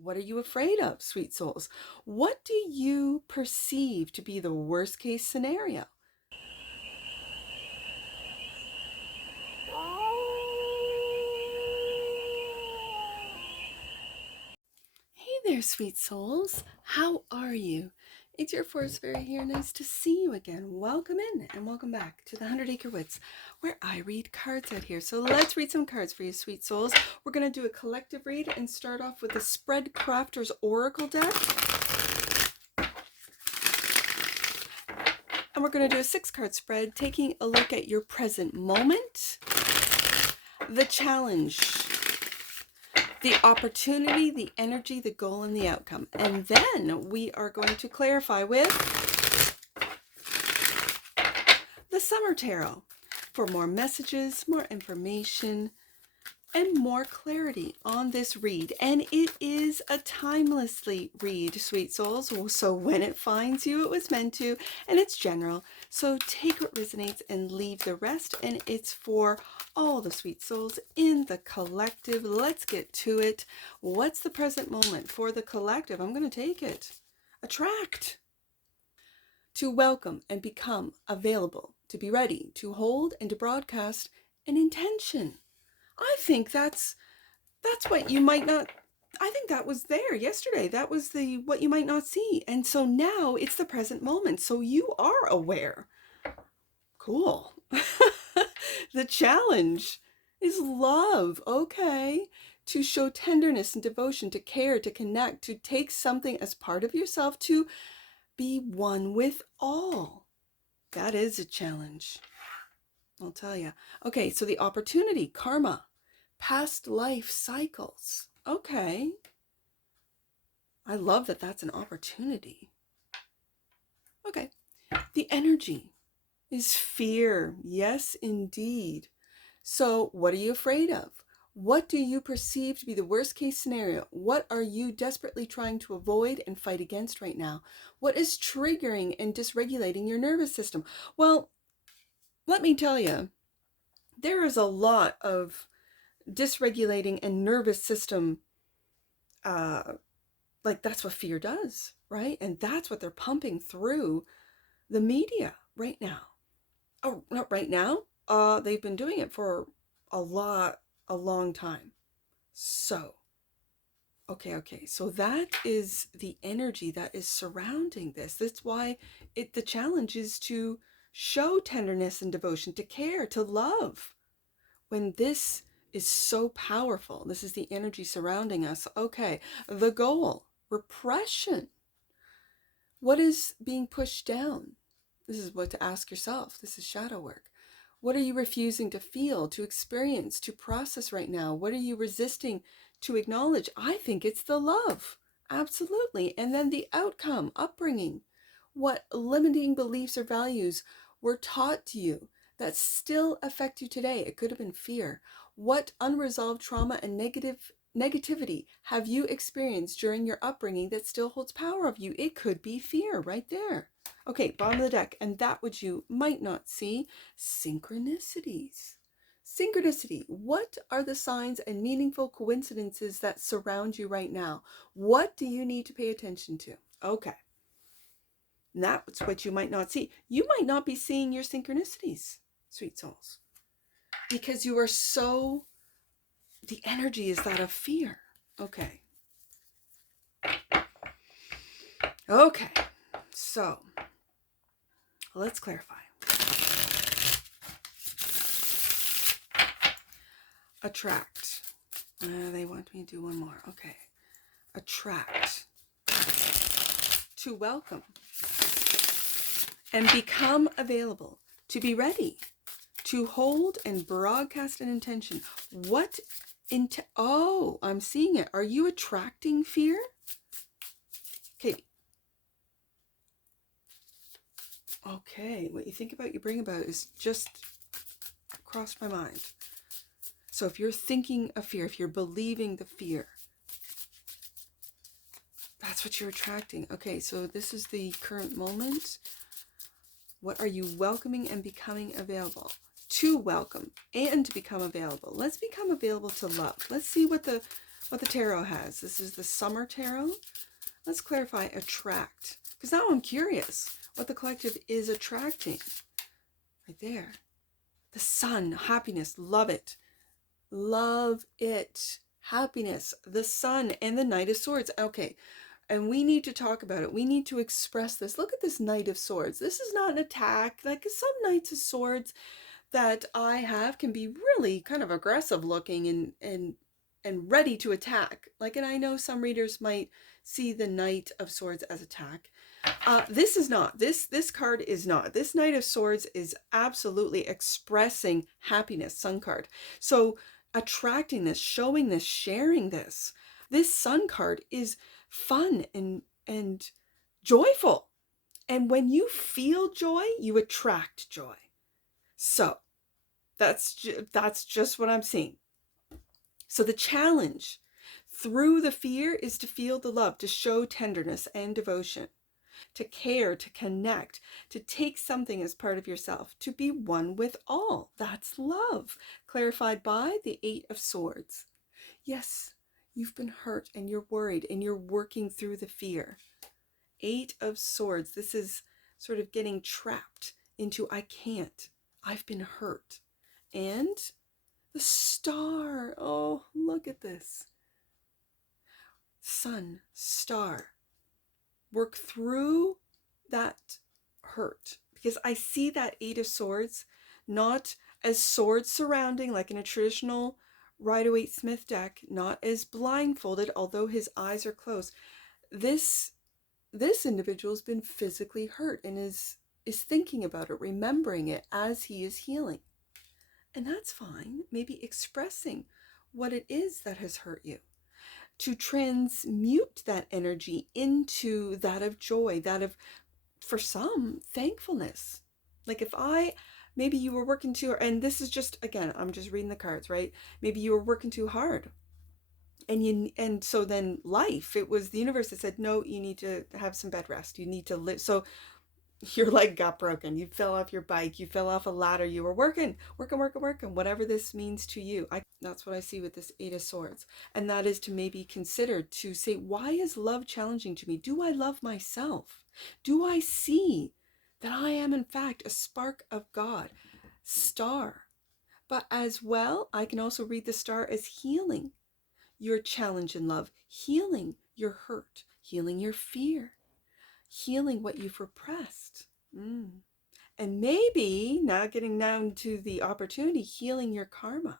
What are you afraid of, sweet souls? What do you perceive to be the worst case scenario? Hey there, sweet souls. How are you? It's your Forest Fairy here. Nice to see you again. Welcome in and welcome back to the 100 Acre Woods, where I read cards out here. So let's read some cards for you, sweet souls. We're going to do a collective read and start off with the Spread Crafter's Oracle deck. And we're going to do a 6-card spread, taking a look at your present moment, the challenge, the opportunity, the energy, the goal, and the outcome. And then we are going to clarify with the Summer Tarot for more messages, more information, and more clarity on this read. And it is a timelessly read, sweet souls. So when it finds you, it was meant to, and it's general. So take what resonates and leave the rest. And it's for all the sweet souls in the collective. Let's get to it. What's the present moment for the collective? I'm going to take it. Attract. To welcome and become available, to be ready, to hold and to broadcast an intention. I think that's what you might not, I think that was there yesterday. That was the what you might not see. And so now it's the present moment. So you are aware. Cool. The challenge is love. Okay. To show tenderness and devotion, to care, to connect, to take something as part of yourself, to be one with all. That is a challenge. I'll tell you. Okay, so the opportunity, karma, past life cycles. Okay. I love that that's an opportunity. Okay. The energy is fear. Yes, indeed. So what are you afraid of? What do you perceive to be the worst case scenario? What are you desperately trying to avoid and fight against right now? What is triggering and dysregulating your nervous system? Well, let me tell you, there is a lot of dysregulating and nervous system, like that's what fear does, right? And that's what they're pumping through the media right now. Oh, not right now. They've been doing it for a long time. So, okay. So that is the energy that is surrounding this. That's why the challenge is to show tenderness and devotion, to care, to love. When this is so powerful, this is the energy surrounding us. Okay, the goal, repression. What is being pushed down? This is what to ask yourself. This is shadow work. What are you refusing to feel, to experience, to process right now? What are you resisting to acknowledge? I think it's the love. Absolutely. And then the outcome, upbringing. What limiting beliefs or values were taught to you that still affect you today? It could have been fear. What unresolved trauma and negativity have you experienced during your upbringing that still holds power of you? It could be fear right there. Okay, bottom of the deck, and that which you might not see, synchronicities. Synchronicity. What are the signs and meaningful coincidences that surround you right now? What do you need to pay attention to? Okay. And that's what you might not see. You might not be seeing your synchronicities, sweet souls, because you are so, the energy is that of fear. Okay. Okay. So let's clarify. Attract. They want me to do one more. Okay. Attract. To welcome. And become available. To be ready. To hold and broadcast an intention. What oh, I'm seeing it. Are you attracting fear? Okay. Okay. What you think about, you bring about is just crossed my mind. So if you're thinking of fear, if you're believing the fear, that's what you're attracting. Okay, so this is the current moment. What are you welcoming and becoming available? To welcome and to become available. Let's become available to love. Let's see what what the tarot has. This is the summer tarot. Let's clarify attract, because now I'm curious what the collective is attracting. Right there. The sun, happiness, love it. Love it. Happiness, the sun, and the Knight of Swords. Okay, and we need to talk about it. We need to express this. Look at this Knight of Swords. This is not an attack. Like some Knights of Swords that I have can be really kind of aggressive looking and ready to attack. Like, and I know some readers might see the Knight of Swords as attack. This is not. This card is not. This Knight of Swords is absolutely expressing happiness, Sun card. So attracting this, showing this, sharing this. This Sun card is fun and joyful. And when you feel joy, you attract joy. So that's just what I'm seeing. So the challenge through the fear is to feel the love, to show tenderness and devotion, to care, to connect, to take something as part of yourself, to be one with all. That's love, clarified by the Eight of Swords. Yes, you've been hurt and you're worried and you're working through the fear. Eight of Swords. This is sort of getting trapped into I can't. I've been hurt. And the Star. Oh, look at this. Sun, star. Work through that hurt. Because I see that Eight of Swords not as swords surrounding like in a traditional Rider-Waite-Smith deck, not as blindfolded, although his eyes are closed. This individual's been physically hurt and is thinking about it, remembering it as he is healing. And that's fine. Maybe expressing what it is that has hurt you. To transmute that energy into that of joy, that of, for some, thankfulness. Like if maybe you were working too, and this is just, again, I'm just reading the cards, right? Maybe you were working too hard. And so then life, it was the universe that said, no, you need to have some bed rest. You need to live. So your leg got broken. You fell off your bike. You fell off a ladder. You were working, whatever this means to you. That's what I see with this Eight of Swords. And that is to maybe consider to say, why is love challenging to me? Do I love myself? Do I see that I am in fact a spark of God? Star. But as well, I can also read the Star as healing your challenge in love, healing your hurt, healing your fear, healing what you've repressed. And maybe, now getting down to the opportunity, healing your karma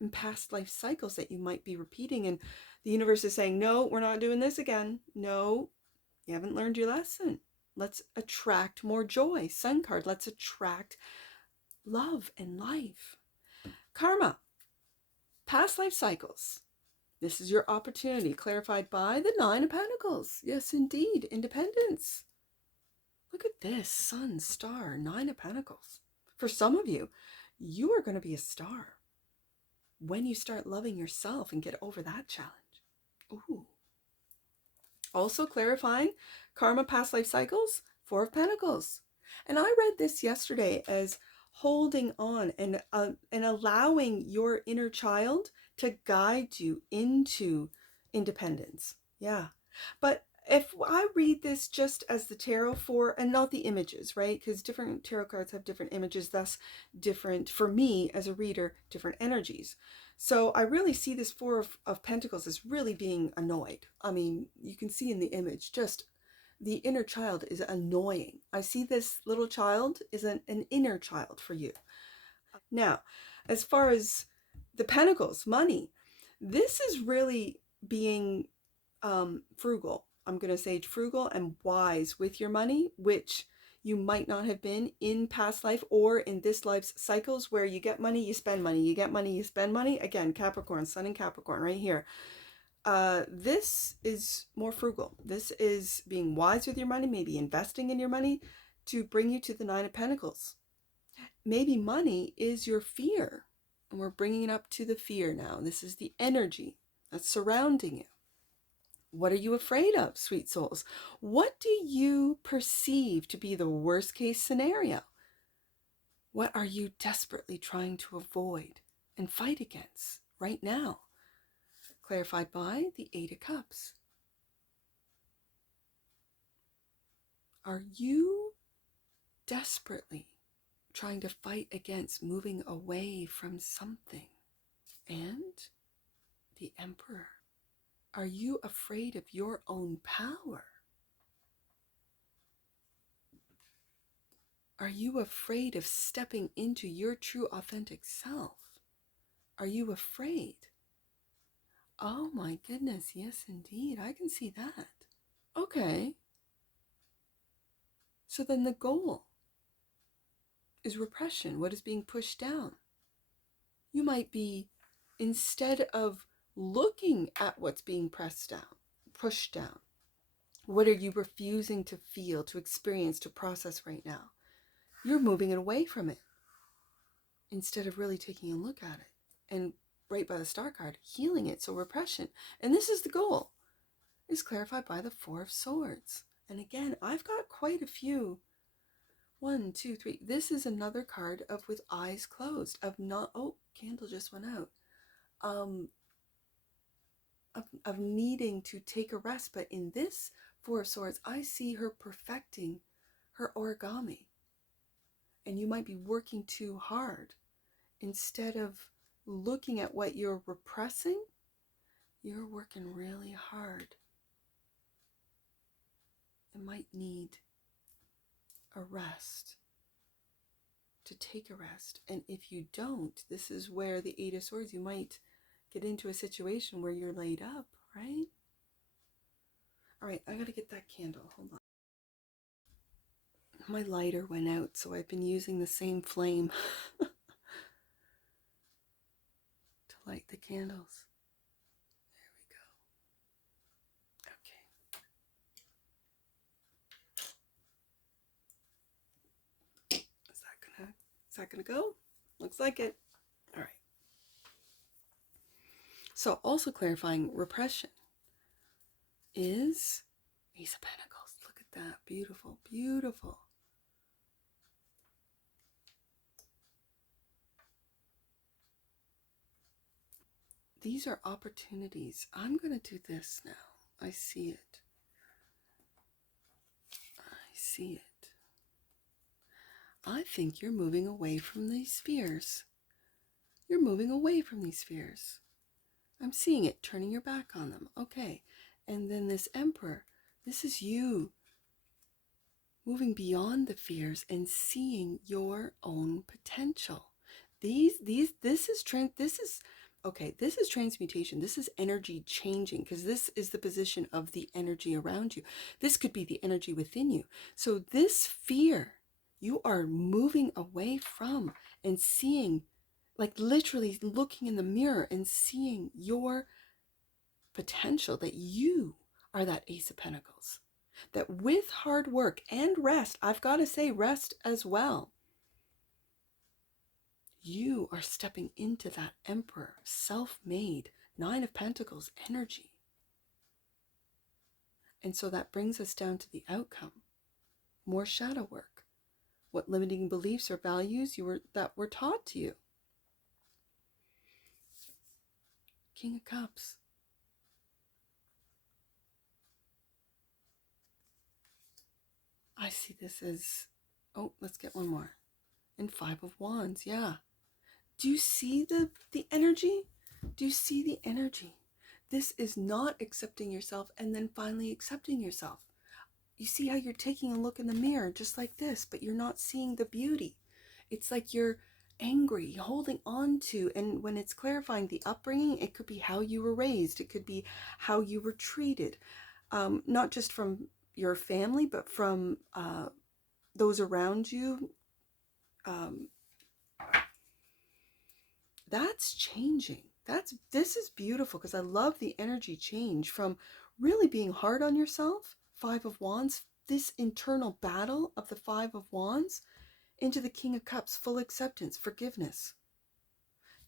and past life cycles that you might be repeating. And the universe is saying, no, we're not doing this again. No, you haven't learned your lesson. Let's attract more joy. Sun card, let's attract love and life. Karma, past life cycles. This is your opportunity, clarified by the Nine of Pentacles. Yes, indeed. Independence. Look at this. Sun, star, Nine of Pentacles. For some of you, you are going to be a star when you start loving yourself and get over that challenge. Ooh. Also clarifying karma, past life cycles, Four of Pentacles. And I read this yesterday as holding on and allowing your inner child to guide you into independence. Yeah. But if I read this just as the tarot for, and not the images, right? Because different tarot cards have different images, thus different, for me as a reader, different energies. So I really see this Four of Pentacles as really being annoyed. I mean, you can see in the image, just the inner child is annoying. I see this little child is an inner child for you. Now, as far as the Pentacles, money, this is really being frugal. I'm going to say frugal and wise with your money, which you might not have been in past life or in this life's cycles where you get money, you spend money, you get money, you spend money. Again, Capricorn, Sun and Capricorn right here. This is more frugal. This is being wise with your money, maybe investing in your money to bring you to the Nine of Pentacles. Maybe money is your fear, and we're bringing it up to the fear now. This is the energy that's surrounding you. What are you afraid of, sweet souls? What do you perceive to be the worst case scenario? What are you desperately trying to avoid and fight against right now? clarified by the Eight of Cups. Are you desperately trying to fight against moving away from something? And the Emperor. Are you afraid of your own power? Are you afraid of stepping into your true authentic self? Are you afraid? Oh my goodness, yes indeed, I can see that. Okay. So then the goal is repression. What is being pushed down? You might be, instead of looking at what's being pushed down, what are you refusing to feel, to experience, to process right now? You're moving it away from it instead of really taking a look at it and, right by the Star card, healing it. So repression, and this is the goal, is clarified by the Four of Swords. And again, I've got quite a few. 1, 2, 3. This is another card of with eyes closed, of not, oh, candle just went out. Of needing to take a rest. But in this Four of Swords, I see her perfecting her origami. And you might be working too hard. Instead of looking at what you're repressing, you're working really hard. It might need a rest, to take a rest. And if you don't, this is where the Eight of Swords, you might get into a situation where you're laid up, right? All right, I gotta get that candle. Hold on. My lighter went out, so I've been using the same flame to light the candles. There we go. Okay. Is that gonna go? Looks like it. All right. So also clarifying repression is Ace of Pentacles. Look at that. Beautiful, beautiful. These are opportunities. I'm going to do this now. I see it. I see it. I think you're moving away from these fears. You're moving away from these fears. I'm seeing it, turning your back on them. Okay. And then this Emperor, this is you moving beyond the fears and seeing your own potential. This is transmutation. This is energy changing, because this is the position of the energy around you. This could be the energy within you. So this fear, you are moving away from and seeing, like literally looking in the mirror and seeing your potential, that you are that Ace of Pentacles. That with hard work and rest, I've got to say rest as well, you are stepping into that Emperor, self-made, Nine of Pentacles energy. And so that brings us down to the outcome. More shadow work. What limiting beliefs or values that were taught to you. King of Cups. I see this as, oh, let's get one more. And Five of Wands, yeah. Do you see the energy? Do you see the energy? This is not accepting yourself and then finally accepting yourself. You see how you're taking a look in the mirror just like this, but you're not seeing the beauty. It's like you're angry, holding on to, and when it's clarifying the upbringing, it could be how you were raised. It could be how you were treated, not just from your family, but from those around you. That's changing. This is beautiful, because I love the energy change from really being hard on yourself, Five of Wands, this internal battle of the Five of Wands, into the King of Cups, full acceptance, forgiveness.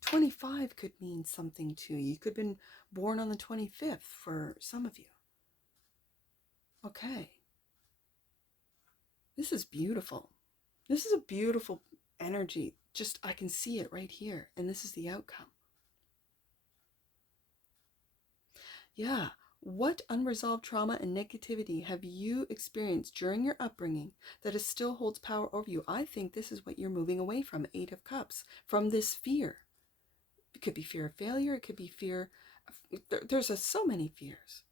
25 could mean something to you. You could have been born on the 25th for some of you. Okay. This is beautiful. This is a beautiful energy. Just, I can see it right here. And this is the outcome. Yeah. What unresolved trauma and negativity have you experienced during your upbringing that it still holds power over you? I think this is what you're moving away from, Eight of Cups, from this fear. It could be fear of failure. It could be fear. There's so many fears.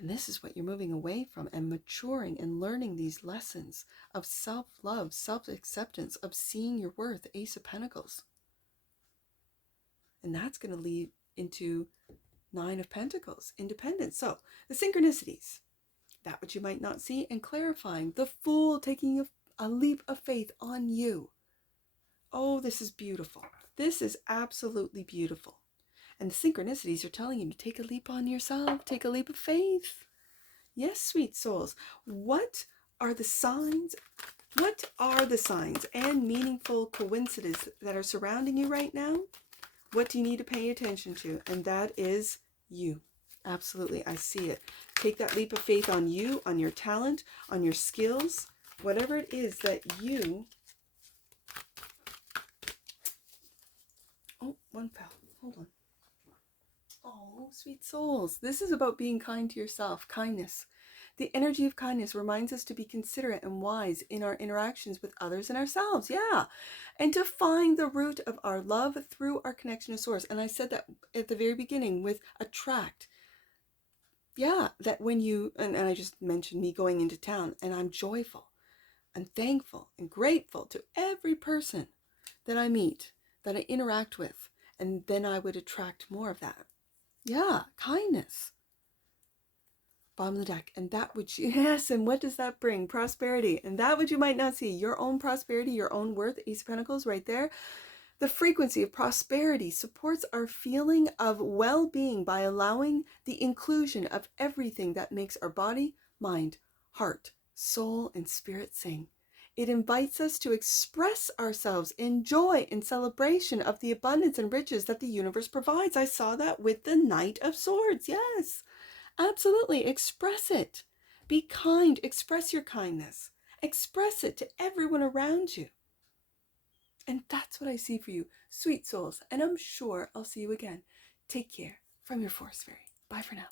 And this is what you're moving away from, and maturing and learning these lessons of self-love, self-acceptance, of seeing your worth, Ace of Pentacles. And that's going to lead into Nine of Pentacles, independence. So the synchronicities, that which you might not see, and clarifying, the Fool taking a leap of faith on you. Oh, this is beautiful. This is absolutely beautiful. And the synchronicities are telling you to take a leap on yourself, take a leap of faith. Yes, sweet souls. What are the signs? What are the signs and meaningful coincidences that are surrounding you right now? What do you need to pay attention to? And that is you. Absolutely. I see it. Take that leap of faith on you, on your talent, on your skills, whatever it is that you... Oh, one fell. Hold on. Oh, sweet souls. This is about being kind to yourself. Kindness. The energy of kindness reminds us to be considerate and wise in our interactions with others and ourselves. Yeah. And to find the root of our love through our connection to source. And I said that at the very beginning with attract. Yeah, that when you, and I just mentioned me going into town, and I'm joyful and thankful and grateful to every person that I meet, that I interact with. And then I would attract more of that. Yeah, kindness. Bottom of the deck. And that which, yes, and what does that bring? Prosperity. And that which you might not see, your own prosperity, your own worth, Ace of Pentacles right there. The frequency of prosperity supports our feeling of well-being by allowing the inclusion of everything that makes our body, mind, heart, soul, and spirit sing. It invites us to express ourselves in joy and celebration of the abundance and riches that the universe provides. I saw that with the Knight of Swords. Yes, absolutely. Express it. Be kind. Express your kindness. Express it to everyone around you. And that's what I see for you, sweet souls. And I'm sure I'll see you again. Take care from your Force Fairy. Bye for now.